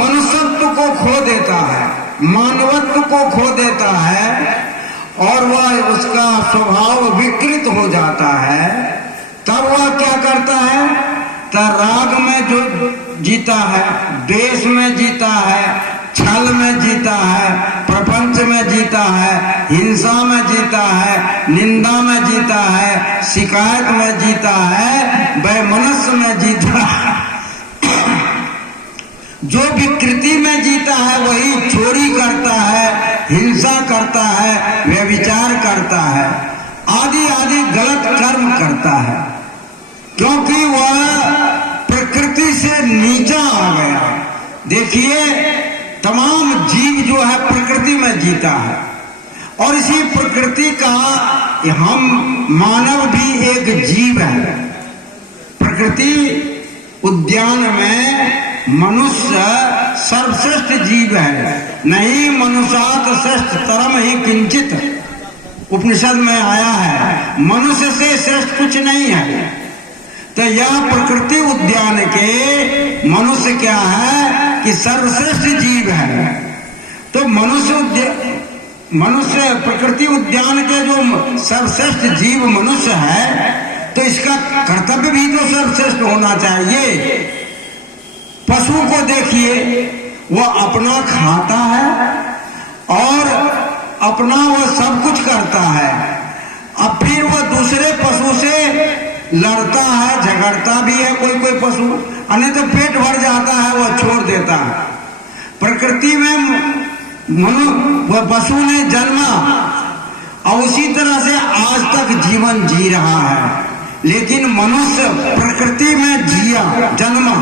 मनुष्यत्व को खो देता है, मानवत्व को खो देता है और वह उसका स्वभाव विकृत हो जाता है, तब वह क्या करता है? तो राग में जो जीता है, द्वेष में जीता है, छल में जीता है, प्रपंच में जीता है, हिंसा में जीता है, निंदा में जीता है, शिकायत में जीता है, वैमनस्य में जीता है। जो विकृति में जीता है वही चोरी करता है, हिंसा करता है, व्यभिचार करता है, आदि आदि गलत कर्म करता है, क्योंकि वह प्रकृति से नीचा आ गया। देखिए, तमाम जीव जो है प्रकृति में जीता है और इसी प्रकृति का हम मानव भी एक जीव है। प्रकृति उद्यान में मनुष्य सर्वश्रेष्ठ जीव है। नहीं मनुष्यात श्रेष्ठ तरम ही किंचित उपनिषद में आया है, मनुष्य से श्रेष्ठ कुछ नहीं है। तो यह प्रकृति उद्यान के मनुष्य क्या है कि सर्वश्रेष्ठ जीव है। तो मनुष्य प्रकृति उद्यान के जो सर्वश्रेष्ठ जीव मनुष्य है, तो इसका कर्तव्य भी तो सर्वश्रेष्ठ होना चाहिए। पशु को देखिए, वह अपना खाता है और अपना वह सब कुछ करता है, अब फिर वह दूसरे पशु से लड़ता है, झगड़ता भी है कोई कोई पशु, अन्य तो पेट भर जाता है वह छोड़ देता है। प्रकृति में वह पशु ने जन्मा और उसी तरह से आज तक जीवन जी रहा है, लेकिन मनुष्य प्रकृति में जन्मा,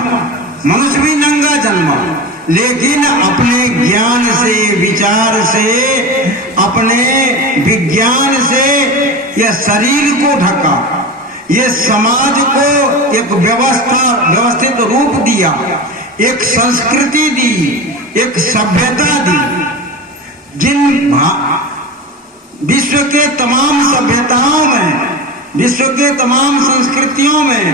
मनुष्य भी नंगा जन्मा, लेकिन अपने ज्ञान से, विचार से, अपने विज्ञान से यह शरीर को ढका, ये समाज को एक व्यवस्थित रूप दिया, एक संस्कृति दी, एक सभ्यता दी। जिन विश्व के तमाम सभ्यताओं में, विश्व के तमाम संस्कृतियों में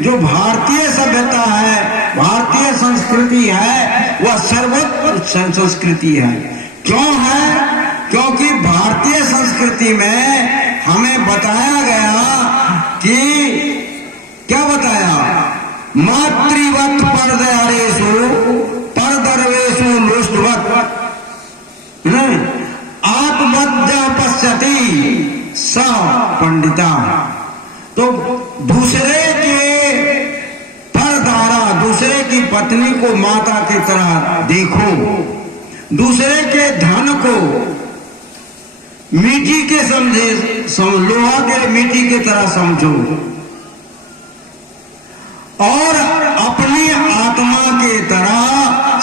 जो भारतीय सभ्यता है, भारतीय संस्कृति है, वह सर्वोच्च संस्कृति है। क्यों है? क्योंकि भारतीय संस्कृति में हमें बताया गया कि क्या बताया? मातृवत परदरेषु परदर्वेषु लुष्टवत आत्मज्ञ पश्यति स पंडिता। तो दूसरे के परदारा, दूसरे की पत्नी को माता की तरह देखो, दूसरे के धन को मिट्टी के समझे, लोहा के मिट्टी की तरह समझो और अपनी आत्मा के तरह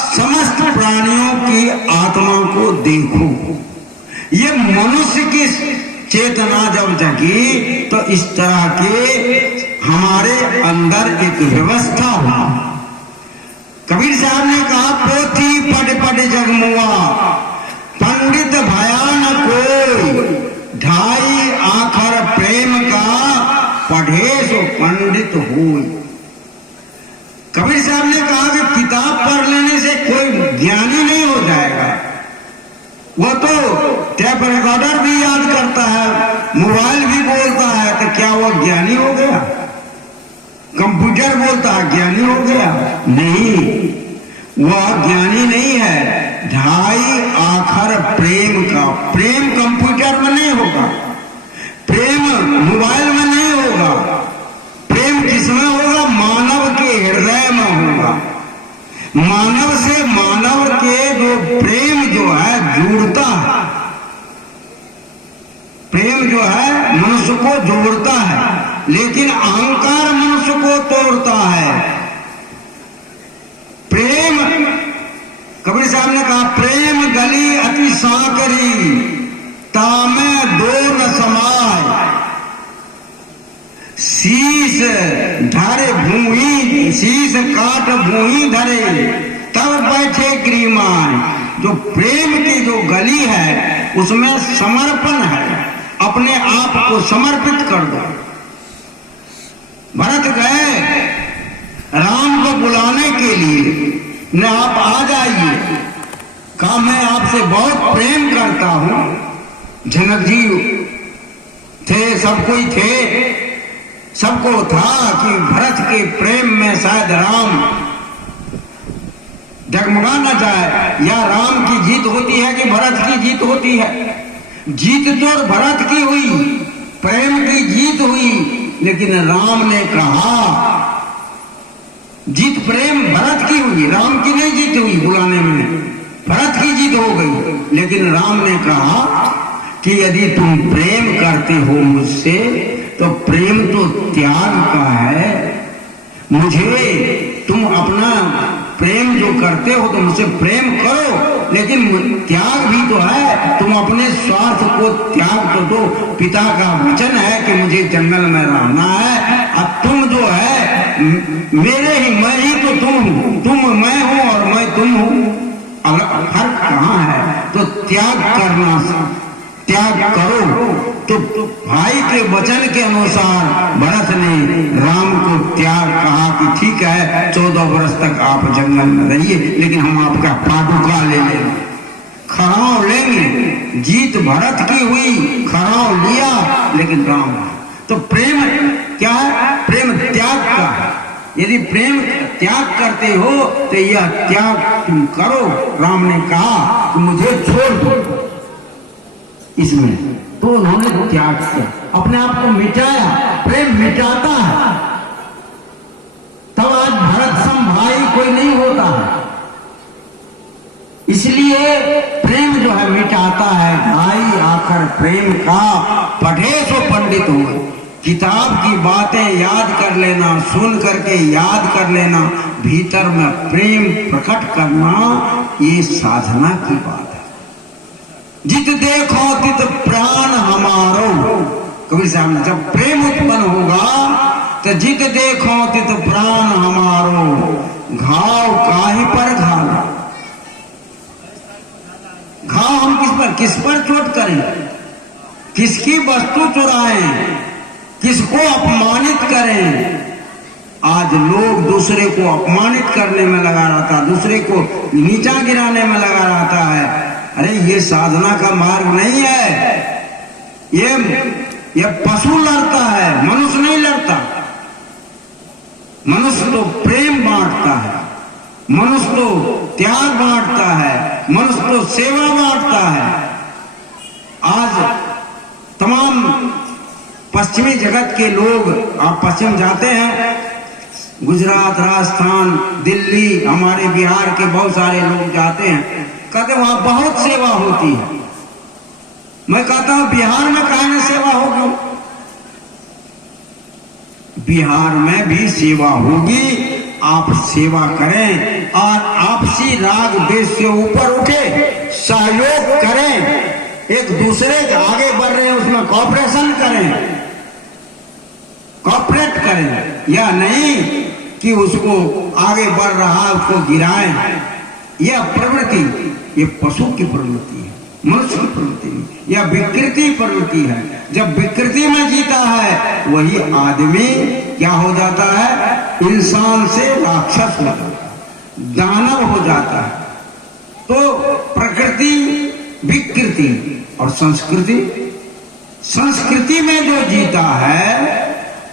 समस्त प्राणियों की आत्मा को देखो। ये मनुष्य की चेतना जब जगी तो इस तरह के हमारे अंदर एक व्यवस्था हुआ। कबीर साहब ने कहा, पोथी पढ़ पढ़ जगमुआ, पंडित भयान कोई, ढाई आखर प्रेम का पढ़े सो पंडित होई। कबीर साहब ने कहा कि किताब पढ़ लेने से कोई ज्ञानी नहीं हो जाएगा। वो तो टेप रिकॉर्डर भी याद करता है, मोबाइल भी बोलता है, तो क्या वो ज्ञानी हो गया? कंप्यूटर बोलता है ज्ञानी हो गया? नहीं, वह ज्ञानी नहीं है। ढाई आखर प्रेम का, प्रेम कंप्यूटर में नहीं होगा, प्रेम मोबाइल में नहीं होगा, प्रेम किसमें होगा? मानव के हृदय में होगा। मानव से मानव के जो प्रेम जो है जुड़ता है, प्रेम जो है मनुष्य को जोड़ता है, लेकिन अहंकार मनुष्य को तोड़ता है। प्रेम, कबीर साहब ने कहा, प्रेम गली अति सांकरी, तामे दो न समाय, शीश धरे भूमि, शीश काट भूमि धरे, तब बैठे ग्रीमान। जो प्रेम की जो गली है उसमें समर्पण है, अपने आप को समर्पित कर दो। भरत गए राम को बुलाने के लिए, न आप आ जाइए। कहा मैं आपसे बहुत प्रेम करता हूं। जनक जी थे, सब कोई थे, सबको था कि भरत के प्रेम में शायद राम डगमगा न जाए, या राम की जीत होती है कि भरत की जीत होती है। जीत तो भरत की हुई, प्रेम की जीत हुई, लेकिन राम ने कहा जीत प्रेम भरत की हुई, राम की नहीं जीत हुई। बुलाने में भरत की जीत हो गई, लेकिन राम ने कहा कि यदि तुम प्रेम करते हो मुझसे तो प्रेम तो त्याग का है। मुझे तुम अपना प्रेम जो करते हो तो मुझसे प्रेम करो, लेकिन त्याग भी तो है। तुम अपने स्वार्थ को त्याग तो दो। पिता का वचन है कि मुझे जंगल में रहना है, अब तुम जो है मेरे ही, मैं ही तो तुम मैं हूं और मैं तुम हूं, फर्क कहाँ है? तो त्याग करो। तो भाई के वचन के अनुसार भरत ने राम को त्याग कहा कि ठीक है 14 वर्ष तक आप जंगल में रहिए, लेकिन हम आपका पादुका ले लेंगे, खराव लेंगे। जीत भरत की हुई, खराव लिया, लेकिन राम। तो प्रेम क्या है? प्रेम त्याग का है। यदि प्रेम त्याग करते हो तो यह त्याग तुम करो। राम ने कहा कि मुझे छोड़ दो इसमें, तो उन्होंने त्याग किया, अपने आप को मिटाया। प्रेम मिटाता है, तब आज भरत सम भाई कोई नहीं होता है। इसलिए प्रेम जो है मिटाता है भाई। आखिर प्रेम का पढ़े तो पंडित हो। किताब की बातें याद कर लेना, सुन करके याद कर लेना, भीतर में प्रेम प्रकट करना, ये साधना की बात है। जित देखो तित प्राण हमारो, कबीर साहब ने, जब प्रेम उत्पन्न होगा तो जित देखो तित प्राण हमारो, घाव काहे पर घाव। घाव हम किस पर चोट करें, किसकी वस्तु चुराएं, किसको अपमानित करें। आज लोग दूसरे को अपमानित करने में लगा रहता, दूसरे को नीचा गिराने में लगा रहता है। अरे ये साधना का मार्ग नहीं है। ये पशु लड़ता है, मनुष्य नहीं लड़ता। मनुष्य तो प्रेम बांटता है, मनुष्य तो त्याग बांटता है, मनुष्य तो सेवा बांटता है। आज तमाम पश्चिमी जगत के लोग, आप पश्चिम जाते हैं, गुजरात, राजस्थान, दिल्ली, हमारे बिहार के बहुत सारे लोग जाते हैं, कहते वहां बहुत सेवा होती है। मैं कहता हूं बिहार में काहे न सेवा होगी? बिहार में भी सेवा होगी। आप सेवा करें और आपसी राग द्वेष से ऊपर उठे, सहयोग करें, एक दूसरे के आगे बढ़ रहे हैं उसमें कॉपरेशन करें, कॉपरेट करें, या नहीं कि उसको आगे बढ़ रहा उसको गिराएं। यह प्रवृत्ति, ये पशु की प्रवृत्ति है, मनुष्य की प्रवृत्ति नहीं। यह विकृति प्रवृत्ति है। जब विकृति में जीता है वही आदमी क्या हो जाता है? इंसान से राक्षस हो जाता है, दानव हो जाता है। तो प्रकृति, विकृति और संस्कृति, संस्कृति में जो जीता है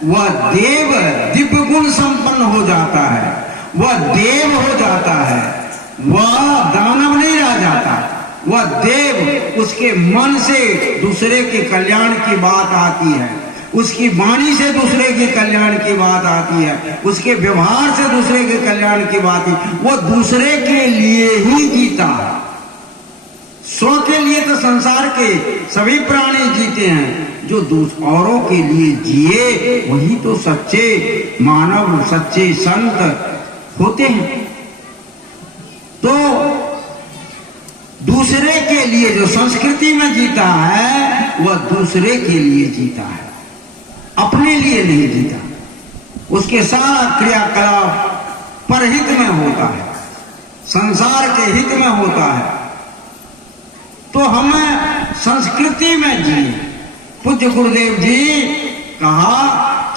वह देव, दिव्य गुण संपन्न हो जाता है, वह देव हो जाता है, वह दानव नहीं रह जाता, वह देव। उसके मन से दूसरे के कल्याण की बात आती है, उसकी वाणी से दूसरे के कल्याण की बात आती है, उसके व्यवहार से दूसरे के कल्याण की बात है। वो दूसरे के लिए ही जीता है। स्व के लिए तो संसार के सभी प्राणी जीते हैं, जो औरों के लिए जिए वही तो सच्चे मानव, सच्चे संत होते हैं। तो दूसरे के लिए जो संस्कृति में जीता है वह दूसरे के लिए जीता है, अपने लिए नहीं जीता। उसके सारा क्रियाकलाप परहित में होता है, संसार के हित में होता है। तो हमें संस्कृति में जिए। पूज्य गुरुदेव जी कहा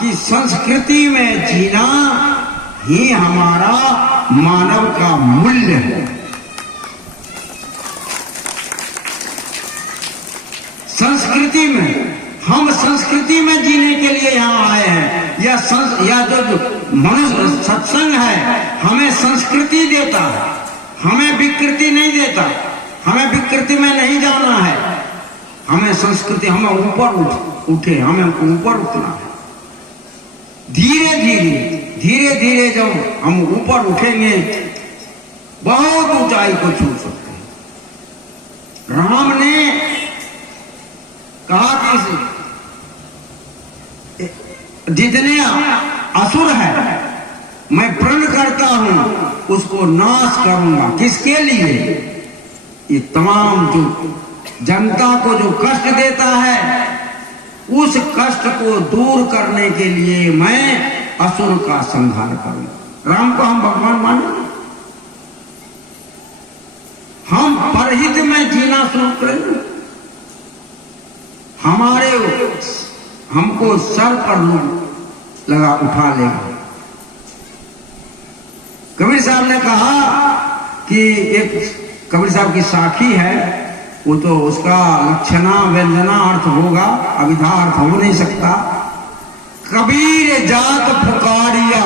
कि संस्कृति में जीना ही हमारा मानव का मूल्य है। संस्कृति में, हम संस्कृति में जीने के लिए यहाँ आए हैं। या जो मनुष्य सत्संग है हमें संस्कृति देता है, हमें विकृति नहीं देता। हमें विकृति में नहीं जाना है, हमें संस्कृति, हमें ऊपर उठे, हमें ऊपर उठना है। धीरे धीरे जब हम ऊपर उठेंगे बहुत ऊंचाई को छू सकते हैं। राम ने कहा कि जितने असुर है मैं प्रण करता हूं उसको नाश करूंगा। किसके लिए? ये तमाम जो जनता को जो कष्ट देता है उस कष्ट को दूर करने के लिए मैं असुर का संहार करूंगा। राम को हम भगवान माने, हम परहित में जीना शुरू करें। हमको सर पर लगा उठा लेगा। कबीर साहब ने कहा कि एक कबीर साहब की साखी है, वो तो उसका लक्षणा व्यंजना अर्थ होगा, अभिधा अर्थ हो नहीं सकता। कबीर जात पुकारिया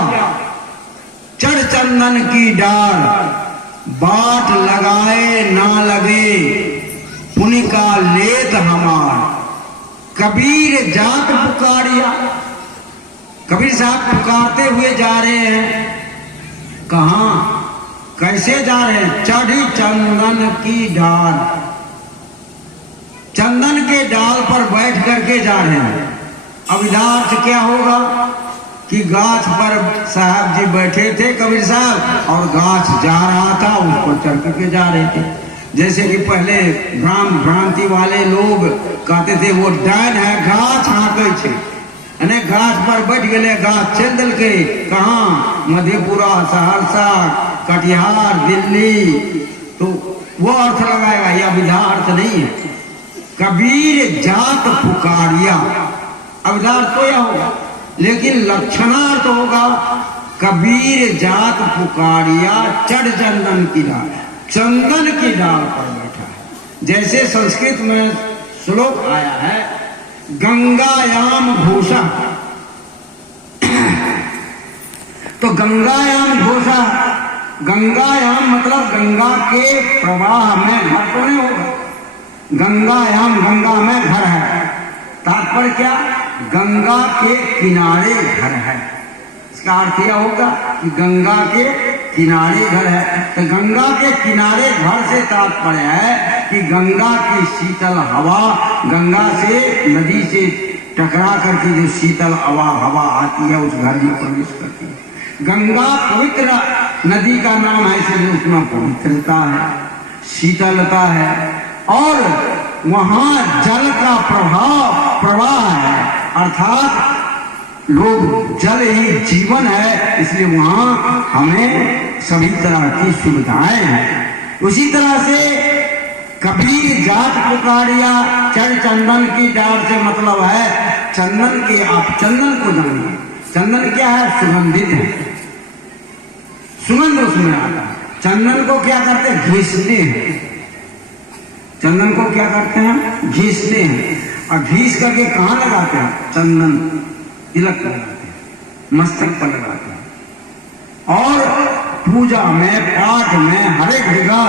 चढ़ चंदन की डार, बाट लगाए ना लगे पुनि का लेत हमार। कबीर जात पुकारिया, कबीर साहब पुकारते हुए जा रहे हैं। कहां, कैसे जा रहे हैं? चढ़ी चंदन की डाल, चंदन के डाल पर बैठ करके जा रहे हैं। अब इधर क्या होगा कि गाछ पर साहब जी बैठे थे कबीर साहब, और गाछ जा रहा था, उस पर चढ़ करके जा रहे थे। जैसे कि पहले भ्रांति वाले लोग कहते थे वो डायन है, गाछ हाँके छे, अने गाछ पर बैठ गए, गाछ चल दल के कहाँ, मधेपुरा, सहरसा, कटिहार, दिल्ली, तो वो अर्थ लगाएगा, यह विधा अर्थ नहीं है। कबीर जात पुकारिया, अवधार तो यह होगा, लेकिन लक्षणार्थ होगा कबीर जात पुकारिया चढ़ चंदन की डाल, चंदन की डाल पर बैठा है। जैसे संस्कृत में श्लोक आया है, गंगायाम घोषा, तो गंगायाम घोषा, गंगायाम मतलब गंगा के प्रवाह में घर तो नहीं होगा, गंगायाम गंगा में घर है, तात्पर्य क्या? गंगा के किनारे घर है। इसका अर्थ यह होगा कि गंगा के किनारे घर है। तो गंगा के किनारे घर से तात्पर्य है कि गंगा की शीतल हवा, गंगा से नदी से टकरा करके जो शीतल हवा आती है उस घर में प्रवेश करती है। गंगा पवित्र नदी का नाम है, इसलिए उसमें पवित्रता है, शीतलता है, और वहां जल का प्रवाह है, अर्थात लोग जल ही जीवन है, इसलिए वहां हमें सभी तरह की सुविधाएं हैं। उसी तरह से कबीर जात पुकारिया चढ़ चंदन की डाल से मतलब है चंदन के, आप चंदन को जानिए, चंदन क्या है? सुगंधित है, सुगंध उसमें आता है। चंदन को क्या करते हैं? घिसते हैं। चंदन को क्या करते हैं? घिसते हैं, और घिस करके कहाँ लगाते हैं? चंदन तिलक लगाते हैं, मस्तक पर लगाते हैं, और पूजा में, पाठ में, हर एक जगह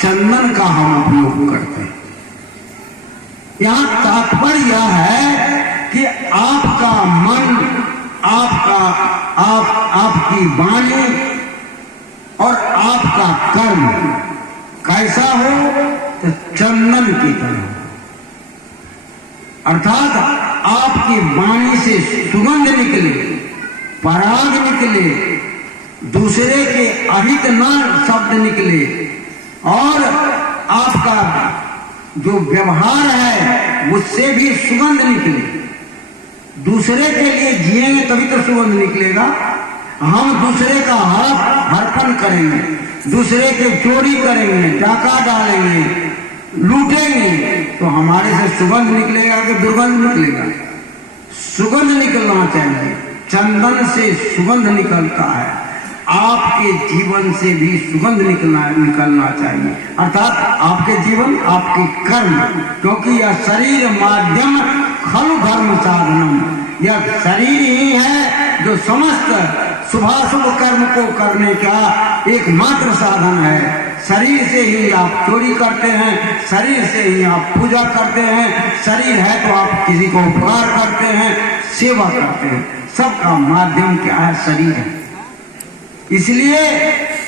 चंदन का हम उपयोग करते हैं। यहाँ तात्पर्य यह है कि आपका मन, आपकी वाणी और आपका कर्म कैसा हो? तो चंदन की तरह, अर्थात आपकी वाणी से सुगंध निकले, पराग निकले, दूसरे के अहित न शब्द निकले, और आपका जो व्यवहार है उससे भी सुगंध निकले। दूसरे के लिए जिएंगे तभी तो सुगंध निकलेगा। हम दूसरे का हड़पन करेंगे, दूसरे के चोरी करेंगे, डाका डालेंगे, लूटेंगे, तो हमारे से सुगंध निकलेगा कि दुर्गंध निकलेगा? सुगंध निकलना चाहिए, चंदन से सुगंध निकलता है। आपके जीवन से भी सुगंध निकलना चाहिए, अर्थात आपके जीवन, आपके कर्म, क्योंकि यह शरीर माध्यम खलु धर्म साधनम, यह शरीर ही है जो समस्त शुभाशुभ कर्म को करने का एकमात्र साधन है। शरीर से ही आप चोरी करते हैं, शरीर से ही आप पूजा करते हैं, शरीर है तो आप किसी को उपकार करते हैं, सेवा करते हैं, सबका माध्यम क्या है? शरीर है। इसलिए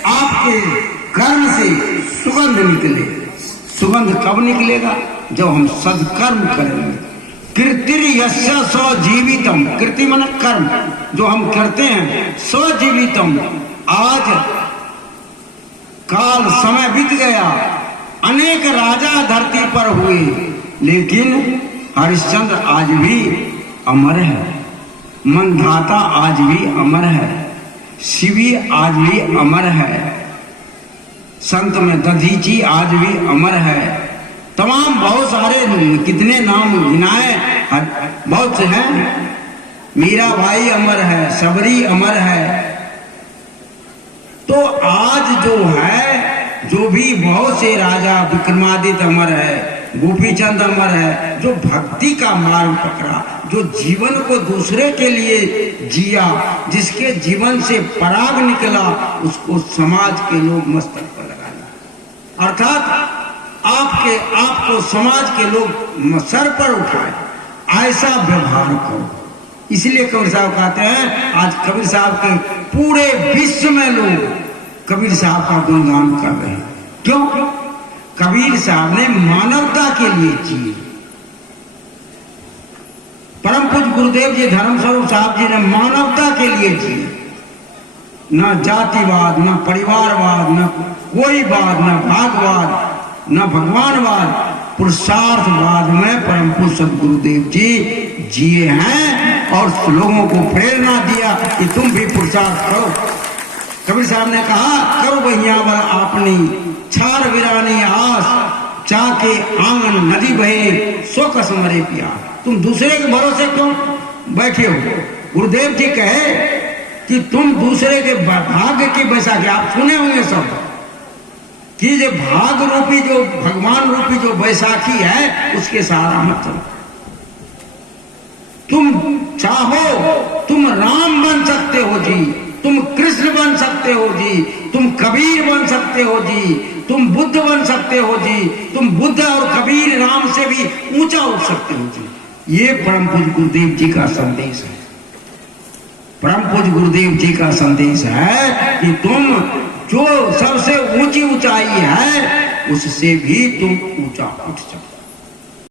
आपके कर्म से सुगंध निकले। सुगंध कब निकलेगा? जब हम सदकर्म करेंगे। कीर्तिर्यस्य स्वजीवितम, कीर्ति मन कर्म जो हम करते हैं, स्वजीवितम। आज काल समय बीत गया, अनेक राजा धरती पर हुए, लेकिन हरिश्चंद्र आज भी अमर है, मंधाता आज भी अमर है, शिवी आज भी अमर है, संत में दधीची आज भी अमर है, तमाम बहुत सारे कितने नाम गिनाए, बहुत से हैं। मीराबाई अमर है, सबरी अमर है। तो आज जो है, जो भी बहुत से राजा, विक्रमादित्य अमर है, गोपीचंद अमर है, जो भक्ति का मार्ग पकड़ा, जो जीवन को दूसरे के लिए जिया, जिसके जीवन से पराग निकला, उसको समाज के लोग मस्तक पर लगाया, अर्थात आपको समाज के लोग सर पर उठाए, ऐसा व्यवहार करो। इसलिए कबीर साहब कहते हैं, आज कबीर साहब के पूरे विश्व में लोग कबीर साहब का गुणगान कर रहे हैं। क्यों? कबीर साहब ने मानवता के लिए जिए। परम पूज्य गुरुदेव जी धर्म स्वरूप साहब जी ने मानवता के लिए जिए। न जातिवाद, न परिवारवाद, न कोई वाद, न भागवाद, न भगवानवाद, पुरुषार्थवाद में परम पूज्य सद्गुरुदेव जी जिए हैं और लोगों को प्रेरणा दिया कि तुम भी पुरुषार्थ करो। कबीर साहब ने कहा, करो भैया अपनी छार वीरानी आस, चाके आंगन नदी बहे सो कसमरे पिया। तुम दूसरे के भरोसे क्यों बैठे हो? गुरुदेव जी कहे कि तुम दूसरे के भाग्य की बैसाखी, आप सुने होंगे सब कि जो भाग रूपी, जो भगवान रूपी जो बैसाखी है, उसके सहारा मत चलो। तुम चाहो तुम राम बन सकते हो जी, तुम कृष्ण बन सकते हो जी, तुम कबीर बन सकते हो जी, तुम बुद्ध बन सकते हो जी, तुम बुद्ध और कबीर राम से भी ऊंचा उठ सकते हो जी। ये परम पूज्य गुरुदेव जी का संदेश है। परम पूज्य गुरुदेव जी का संदेश है कि तुम जो सबसे ऊंची ऊंचाई है, उससे भी तुम ऊंचा उठ सकते।